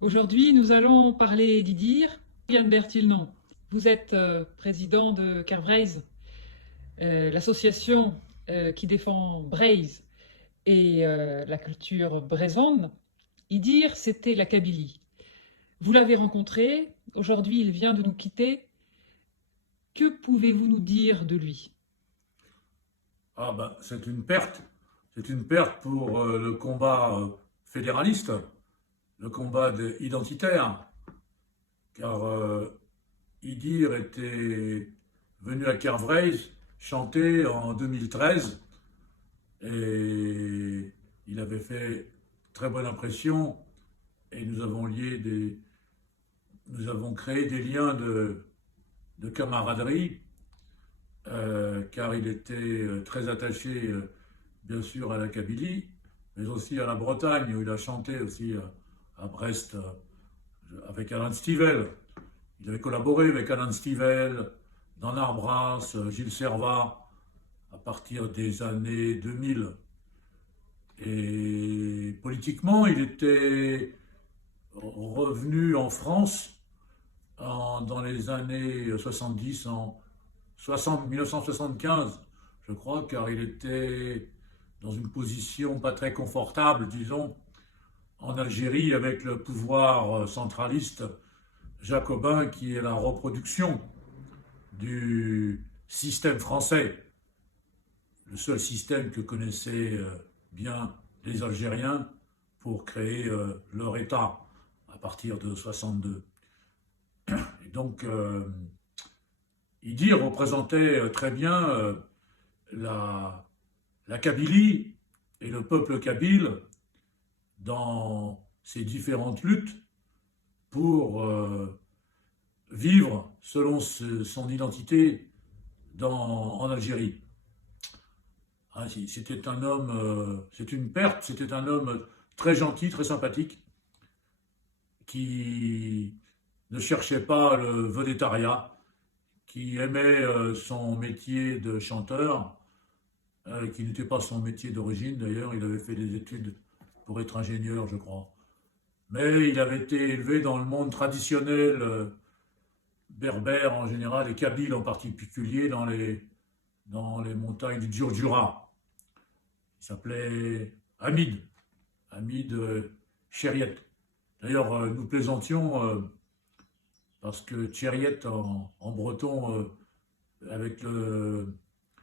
Aujourd'hui, nous allons parler d'Idir. Yann Bertillon, vous êtes président de Carvreise, l'association qui défend Breizh et la culture brésonne. Idir, c'était la Kabylie. Vous l'avez rencontré, aujourd'hui il vient de nous quitter. Que pouvez-vous nous dire de lui? Ah ben, c'est une perte. C'est une perte pour le combat fédéraliste, le combat identitaire, car Idir était venu à Kervreis chanter en 2013 et il avait fait très bonne impression et nous avons créé des liens de camaraderie car il était très attaché, bien sûr, à la Kabylie, mais aussi à la Bretagne, où il a chanté aussi à Brest avec Alan Stivell. Il avait collaboré avec Alan Stivell, Dan Arbras, Gilles Servat, à partir des années 2000. Et politiquement, il était revenu en France dans les années 70, 1975, je crois, car il était dans une position pas très confortable, disons, en Algérie avec le pouvoir centraliste jacobin qui est la reproduction du système français, le seul système que connaissaient bien les Algériens pour créer leur État à partir de 62. Et donc, Idir représentait très bien la, la Kabylie et le peuple kabyle dans ses différentes luttes pour vivre selon son identité en Algérie. Ah, c'était un homme, c'est une perte, c'était un homme très gentil, très sympathique, qui ne cherchait pas le vedettariat, qui aimait son métier de chanteur, qui n'était pas son métier d'origine d'ailleurs, il avait fait des études pour être ingénieur, je crois. Mais il avait été élevé dans le monde traditionnel berbère en général et kabyle en particulier dans les montagnes du Djurdjura. Il s'appelait Hamid Chériet. D'ailleurs, nous plaisantions parce que Chériet en breton, avec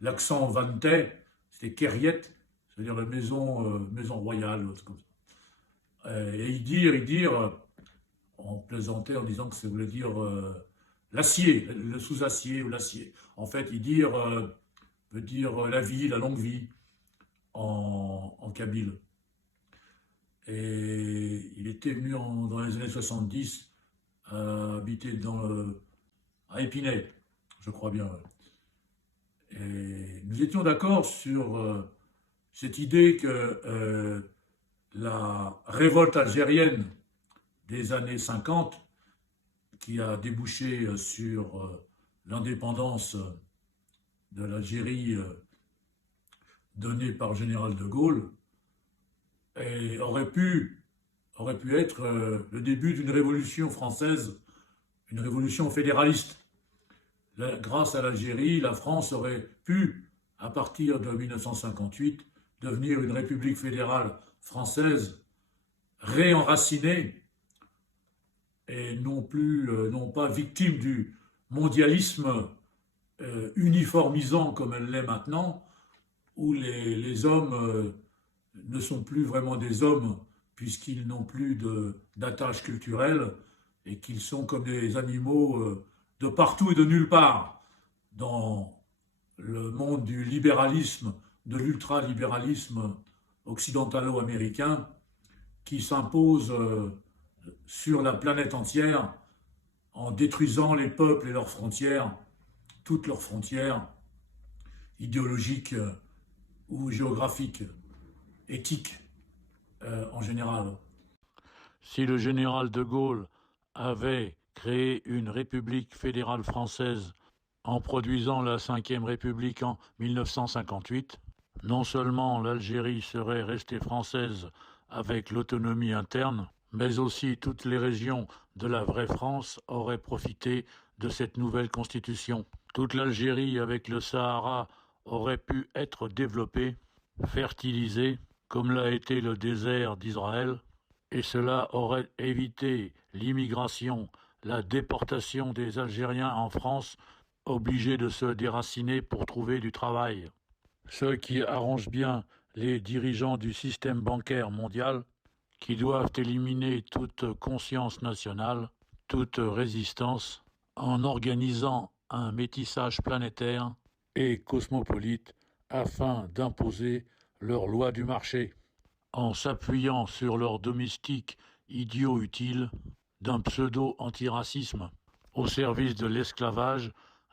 l'accent vantais, c'était Kériet, c'est-à-dire la maison royale. Comme ça. Et Idir, on plaisantait en disant que ça voulait dire l'acier, le sous-acier ou l'acier. En fait, Idir veut dire la vie, la longue vie en kabyle. Et il était venu dans les années 70 habiter à Épinay, je crois bien. Et nous étions d'accord sur cette idée que la révolte algérienne des années 50, qui a débouché sur l'indépendance de l'Algérie donnée par le général de Gaulle, et aurait pu être le début d'une révolution française, une révolution fédéraliste. Grâce à l'Algérie, la France aurait pu, à partir de 1958, devenir une république fédérale française réenracinée et non pas victime du mondialisme uniformisant comme elle l'est maintenant, où les hommes ne sont plus vraiment des hommes puisqu'ils n'ont plus d'attache culturelle et qu'ils sont comme des animaux de partout et de nulle part dans le monde du libéralisme, de l'ultralibéralisme occidentalo-américain qui s'impose sur la planète entière en détruisant les peuples et leurs frontières, toutes leurs frontières idéologiques ou géographiques, éthiques en général. Si le général de Gaulle avait créé une république fédérale française en produisant la Ve République en 1958, non seulement l'Algérie serait restée française avec l'autonomie interne, mais aussi toutes les régions de la vraie France auraient profité de cette nouvelle constitution. Toute l'Algérie avec le Sahara aurait pu être développée, fertilisée, comme l'a été le désert d'Israël, et cela aurait évité l'immigration, la déportation des Algériens en France, obligés de se déraciner pour trouver du travail. Ce qui arrange bien les dirigeants du système bancaire mondial, qui doivent éliminer toute conscience nationale, toute résistance, en organisant un métissage planétaire et cosmopolite afin d'imposer leurs lois du marché, en s'appuyant sur leurs domestiques idiots utiles d'un pseudo-antiracisme au service de l'esclavage,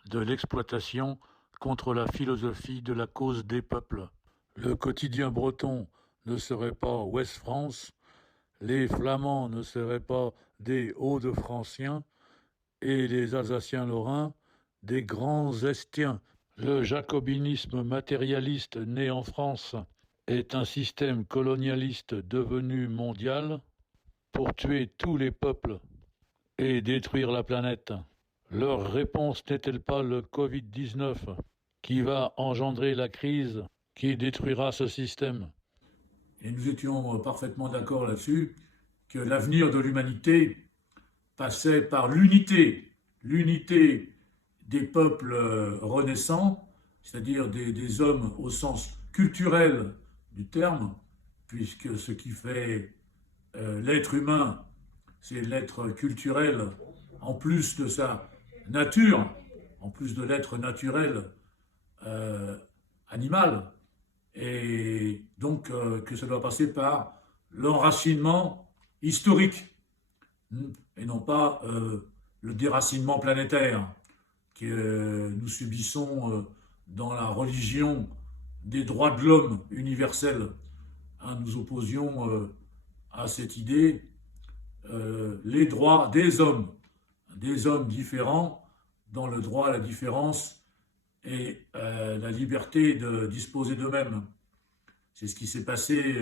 de l'exploitation, contre la philosophie de la cause des peuples. Le quotidien breton ne serait pas Ouest-France, les Flamands ne seraient pas des Hauts-de-Franciens et les Alsaciens-Lorrains des grands Estiens. Le jacobinisme matérialiste né en France est un système colonialiste devenu mondial pour tuer tous les peuples et détruire la planète. Leur réponse n'est-elle pas le Covid-19 qui va engendrer la crise qui détruira ce système? Et nous étions parfaitement d'accord là-dessus, que l'avenir de l'humanité passait par l'unité des peuples renaissants, c'est-à-dire des hommes au sens culturel du terme, puisque ce qui fait l'être humain, c'est l'être culturel, en plus de sa nature, en plus de l'être naturel euh, animal, et donc que ça doit passer par l'enracinement historique, et non pas le déracinement planétaire que nous subissons dans la religion des droits de l'homme universels. Hein, nous opposions à cette idée les droits des hommes différents, dans le droit à la différence et la liberté de disposer d'eux-mêmes. C'est ce qui s'est passé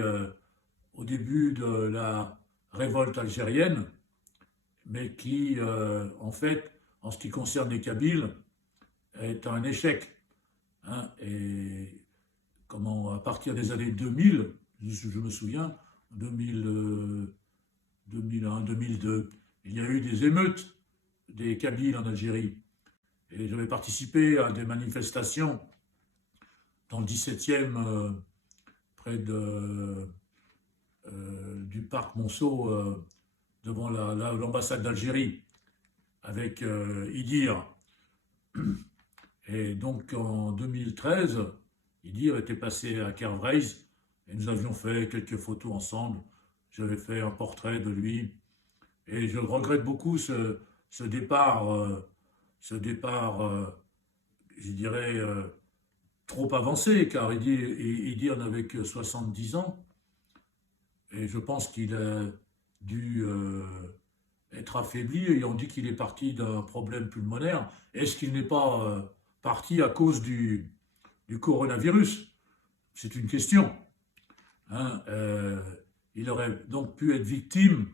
au début de la révolte algérienne, mais qui, en fait, en ce qui concerne les Kabyles, est un échec. Hein, et à partir des années 2000, je me souviens, 2001, 2002, il y a eu des émeutes des Kabyles en Algérie. Et j'avais participé à des manifestations dans le 17e, près du parc Monceau, devant l'ambassade d'Algérie, avec Idir. Et donc en 2013, Idir était passé à Kervreis, et nous avions fait quelques photos ensemble. J'avais fait un portrait de lui. Et je regrette beaucoup ce départ, je dirais, trop avancé, car Idir n'avait que 70 ans. Et je pense qu'il a dû être affaibli, et on dit qu'il est parti d'un problème pulmonaire. Est-ce qu'il n'est pas parti à cause du coronavirus? C'est une question. Hein, il aurait donc pu être victime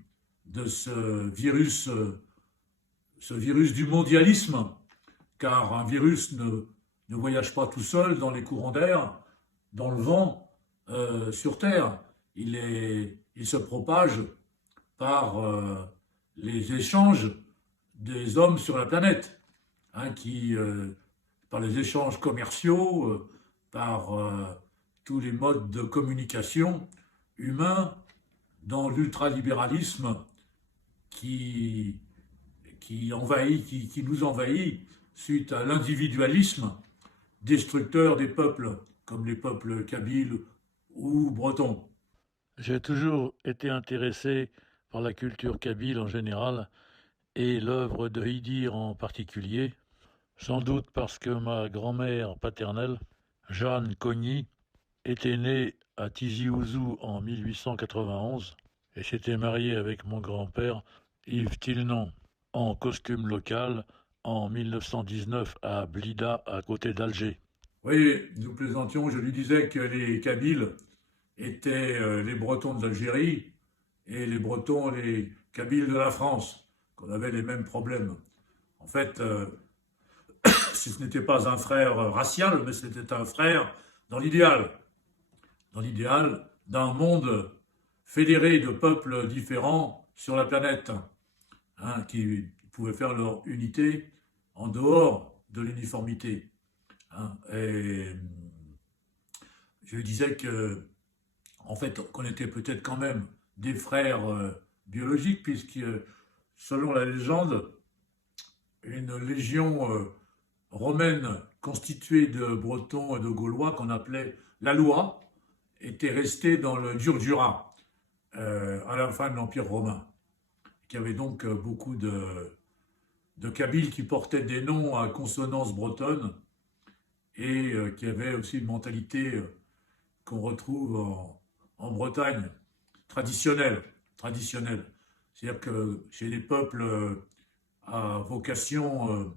de ce virus du mondialisme, car un virus ne voyage pas tout seul dans les courants d'air, dans le vent, sur Terre. Il se propage par les échanges des hommes sur la planète, hein, par les échanges commerciaux, par tous les modes de communication humains, dans l'ultralibéralisme qui nous envahit suite à l'individualisme destructeur des peuples, comme les peuples kabyles ou bretons. J'ai toujours été intéressé par la culture kabyle en général et l'œuvre de Idir en particulier, sans doute parce que ma grand-mère paternelle, Jeanne Cogny, était née à Tizi Ouzou en 1891 et s'était mariée avec mon grand-père Yves Tilnon en costume local en 1919 à Blida, à côté d'Alger. Oui, nous plaisantions, je lui disais que les Kabyles étaient les Bretons de l'Algérie et les Bretons, les Kabyles de la France, qu'on avait les mêmes problèmes. En fait, ce n'était pas un frère racial, mais c'était un frère dans l'idéal d'un monde fédéré de peuples différents sur la planète, hein, qui pouvaient faire leur unité en dehors de l'uniformité. Hein. Et je disais que, en fait, qu'on était peut-être quand même des frères biologiques, puisque, selon la légende, une légion romaine constituée de Bretons et de Gaulois, qu'on appelait la Loi, était restée dans le Dur-Jura, à la fin de l'Empire romain, qui avait donc beaucoup de Kabyles qui portaient des noms à consonance bretonne et qui avaient aussi une mentalité qu'on retrouve en Bretagne, traditionnelle. C'est-à-dire que chez les peuples à vocation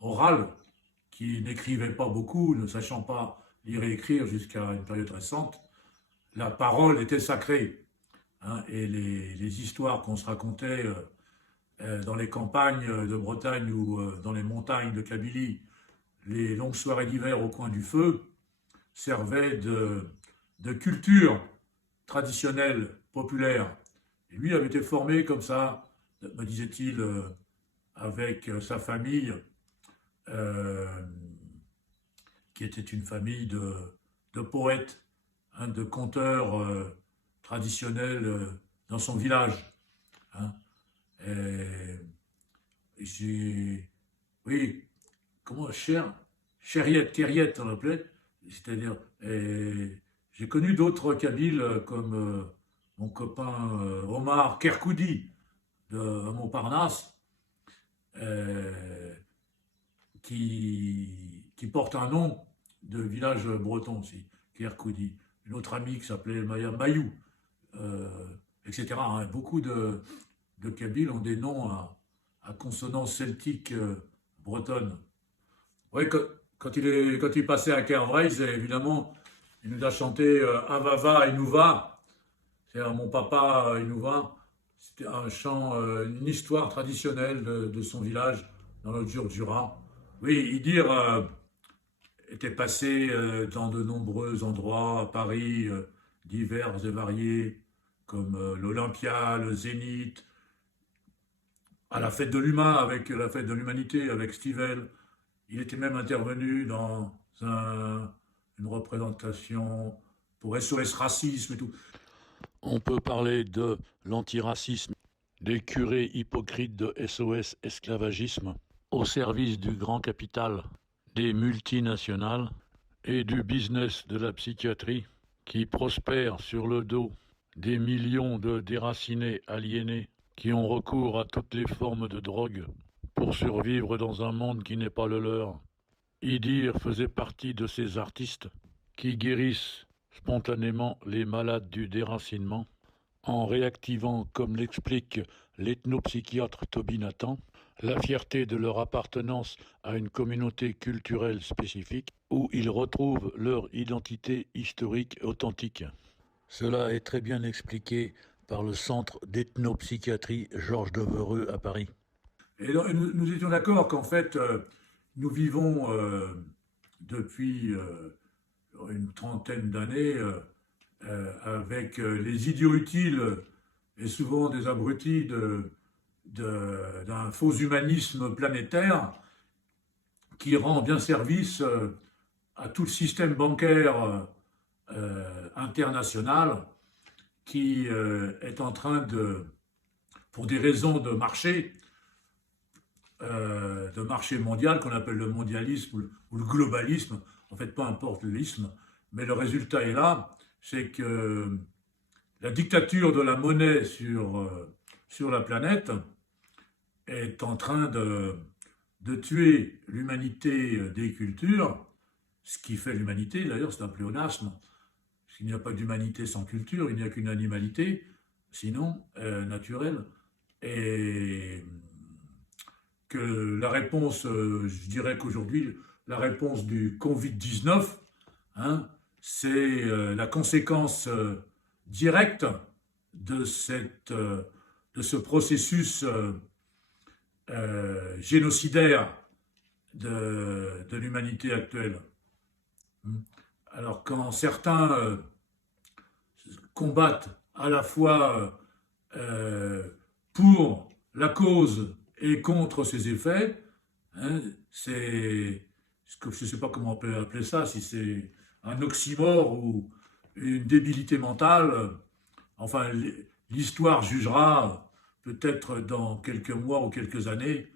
orale, qui n'écrivaient pas beaucoup, ne sachant pas lire et écrire jusqu'à une période récente, la parole était sacrée. Hein, et les histoires qu'on se racontait dans les campagnes de Bretagne ou dans les montagnes de Kabylie, les longues soirées d'hiver au coin du feu, servaient de culture traditionnelle, populaire. Et lui avait été formé comme ça, me disait-il, avec sa famille, euh, qui était une famille de poètes, hein, de conteurs traditionnels dans son village. Hein. Et j'ai, oui, comment, Kériette, on l'appelait, c'est-à-dire, j'ai connu d'autres Kabyles comme mon copain Omar Kerkoudi de Montparnasse, euh, qui porte un nom de village breton aussi, Kerkoudi. Une autre amie qui s'appelait Maya Mayou, euh, etc. Hein. Beaucoup de Kabyles ont des noms à consonance celtique bretonne. Oui, quand il passait à Kervreis, évidemment, il nous a chanté Avava Inouva, c'est-à-dire Mon papa Inouva. C'était un chant, une histoire traditionnelle de son village dans le Jura. Oui, Idir était passé dans de nombreux endroits à Paris, divers et variés, comme l'Olympia, le Zénith, à la fête de l'humain, avec la fête de l'humanité, avec Stivell. Il était même intervenu dans une représentation pour SOS Racisme et tout. On peut parler de l'antiracisme, des curés hypocrites de SOS Esclavagisme, au service du grand capital, des multinationales et du business de la psychiatrie qui prospère sur le dos des millions de déracinés aliénés qui ont recours à toutes les formes de drogue pour survivre dans un monde qui n'est pas le leur. Idir faisait partie de ces artistes qui guérissent spontanément les malades du déracinement en réactivant, comme l'explique l'ethnopsychiatre Toby Nathan, la fierté de leur appartenance à une communauté culturelle spécifique où ils retrouvent leur identité historique authentique. Cela est très bien expliqué par le Centre d'ethnopsychiatrie Georges Devereux à Paris. Et nous étions d'accord qu'en fait, nous vivons depuis une trentaine d'années avec les idiots utiles et souvent des abrutis d'un faux humanisme planétaire qui rend bien service à tout le système bancaire international qui est en train pour des raisons de marché mondial qu'on appelle le mondialisme ou le globalisme, en fait peu importe l'isme, mais le résultat est là, c'est que la dictature de la monnaie sur la planète est en train de tuer l'humanité des cultures, ce qui fait l'humanité d'ailleurs c'est un pléonasme, s'il n'y a pas d'humanité sans culture, il n'y a qu'une animalité, sinon naturelle, et que la réponse, je dirais qu'aujourd'hui, la réponse du Covid-19, hein, c'est la conséquence directe de ce processus génocidaire de l'humanité actuelle. Alors quand certains combattent à la fois pour la cause et contre ses effets, hein, je ne sais pas comment on peut appeler ça, si c'est un oxymore ou une débilité mentale. Enfin, l'histoire jugera peut-être dans quelques mois ou quelques années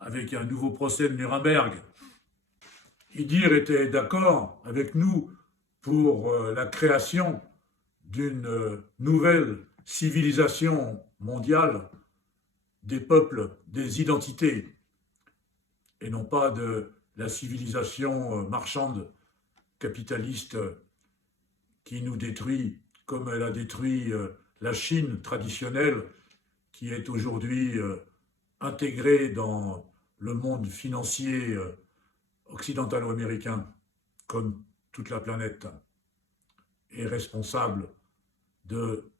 avec un nouveau procès de Nuremberg. Idir était d'accord avec nous pour la création d'une nouvelle civilisation mondiale des peuples, des identités, et non pas de la civilisation marchande, capitaliste, qui nous détruit comme elle a détruit la Chine traditionnelle, qui est aujourd'hui intégrée dans le monde financier occidentalo-américain, comme toute la planète, est responsable de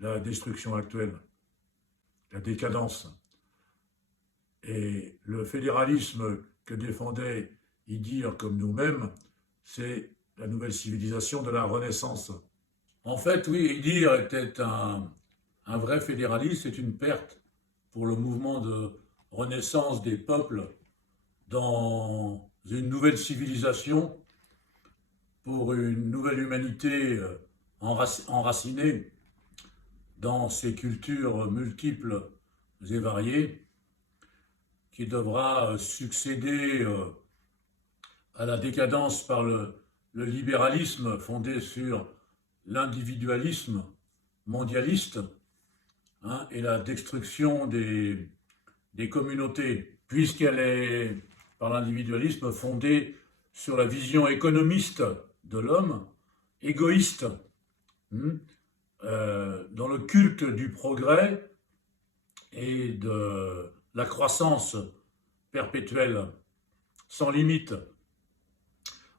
la destruction actuelle, la décadence. Et le fédéralisme que défendait Idir comme nous-mêmes, c'est la nouvelle civilisation de la Renaissance. En fait, oui, Idir était un vrai fédéraliste, c'est une perte pour le mouvement de renaissance des peuples dans une nouvelle civilisation, pour une nouvelle humanité enracinée dans ces cultures multiples et variées, qui devra succéder à la décadence par le libéralisme fondé sur l'individualisme mondialiste, hein, et la destruction des communautés, puisqu'elle est, par l'individualisme, fondée sur la vision économiste de l'homme, égoïste, dans le culte du progrès et de la croissance perpétuelle, sans limite.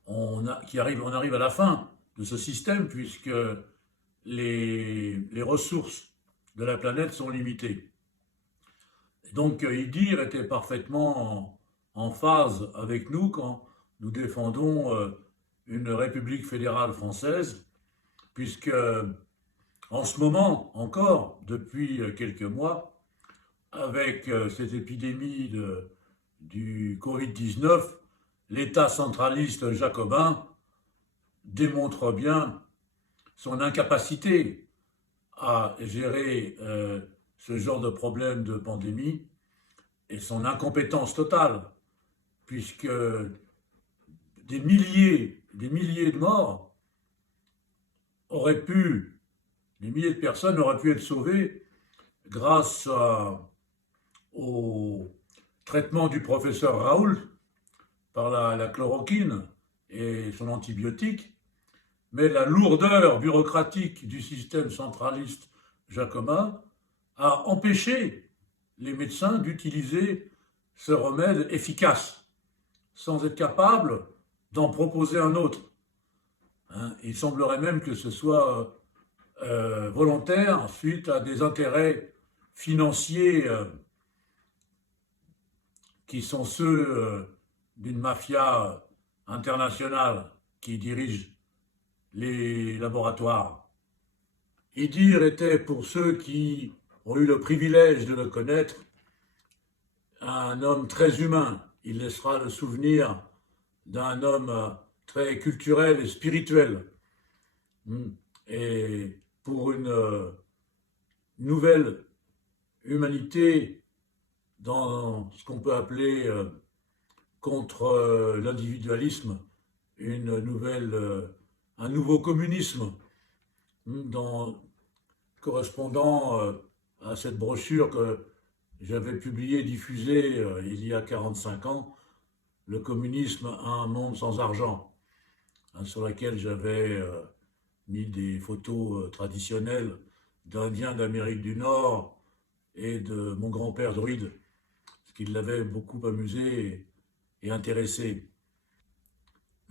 On arrive à la fin de ce système, puisque les ressources de la planète sont limitées. Et donc Idir était parfaitement en phase avec nous quand nous défendons une République fédérale française, puisque en ce moment encore, depuis quelques mois, avec cette épidémie du Covid-19, l'État centraliste jacobin démontre bien son incapacité à gérer ce genre de problème de pandémie et son incompétence totale, puisque des milliers de morts des milliers de personnes auraient pu être sauvées grâce au traitement du professeur Raoult par la chloroquine et son antibiotique, mais la lourdeur bureaucratique du système centraliste jacobin a empêché les médecins d'utiliser ce remède efficace, sans être capables d'en proposer un autre. Il semblerait même que ce soit volontaire suite à des intérêts financiers qui sont ceux d'une mafia internationale qui dirige les laboratoires. Idir était, pour ceux qui ont eu le privilège de le connaître, un homme très humain. Il laissera le souvenir d'un homme très culturel et spirituel. Et pour une nouvelle humanité dans ce qu'on peut appeler contre l'individualisme, un nouveau communisme, correspondant à cette brochure que j'avais publiée, diffusée il y a 45 ans, Le communisme, un monde sans argent, sur laquelle j'avais mis des photos traditionnelles d'Indiens d'Amérique du Nord et de mon grand-père druide, ce qui l'avait beaucoup amusé et intéressé.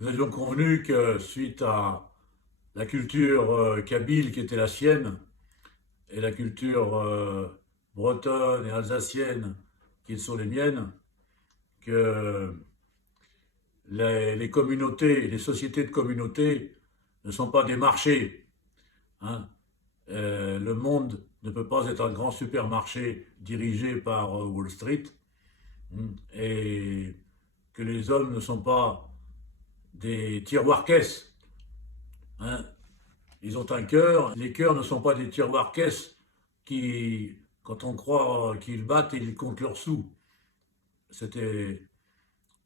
Nous avions convenu que suite à la culture kabyle qui était la sienne, et la culture bretonne et alsacienne, qui sont les miennes, que les communautés, les sociétés de communautés ne sont pas des marchés, hein. Le monde ne peut pas être un grand supermarché dirigé par Wall Street, et que les hommes ne sont pas des tiroirs-caisses, hein. Ils ont un cœur, les cœurs ne sont pas des tiroirs-caisses qui, quand on croit qu'ils battent, ils comptent leurs sous. C'était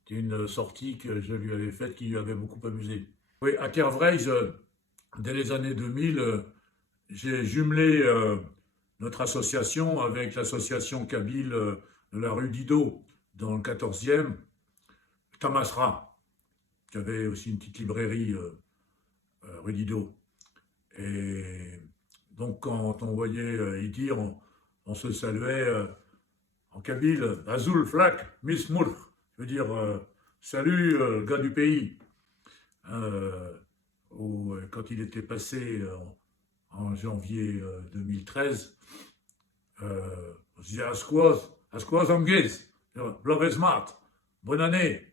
une sortie que je lui avais faite qui lui avait beaucoup amusé. Oui, à Kervreis, dès les années 2000, j'ai jumelé notre association avec l'association kabyle de la rue Didot, dans le 14e, Tamasra, qui avait aussi une petite librairie rue Didot. Et donc, quand on voyait Idir, on se saluait en kabyle, Azul Flak, Miss Moulch, je veux dire, salut, gars du pays. Quand il était passé en janvier 2013, on se disait Asquoz Amguez, Blove Smart, bonne année.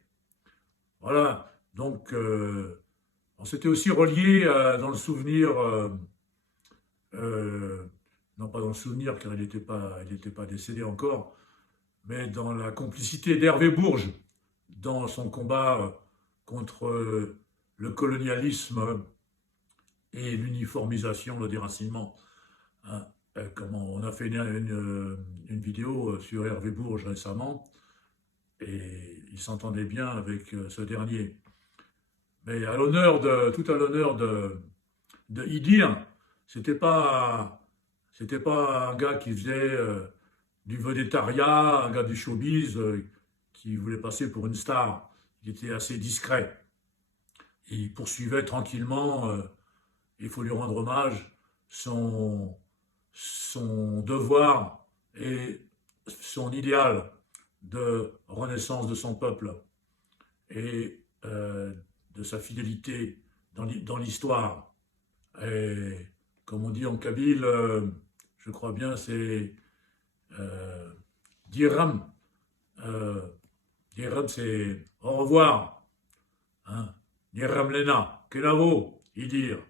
Voilà, donc on s'était aussi relié dans le souvenir, non pas dans le souvenir car il n'était pas décédé encore, mais dans la complicité d'Hervé Bourges dans son combat contre le colonialisme et l'uniformisation, le déracinement. Hein, on a fait une vidéo sur Hervé Bourges récemment, et il s'entendait bien avec ce dernier. Mais tout à l'honneur de Idir, c'était pas un gars qui faisait du vedettariat, un gars du showbiz qui voulait passer pour une star. Il était assez discret. Il poursuivait tranquillement, il faut lui rendre hommage, son devoir et son idéal de renaissance de son peuple et de sa fidélité dans l'histoire. Et comme on dit en kabyle, je crois bien, c'est Diram. Diram, c'est au revoir. Hein. Diram Lena, Kelavo, Idir.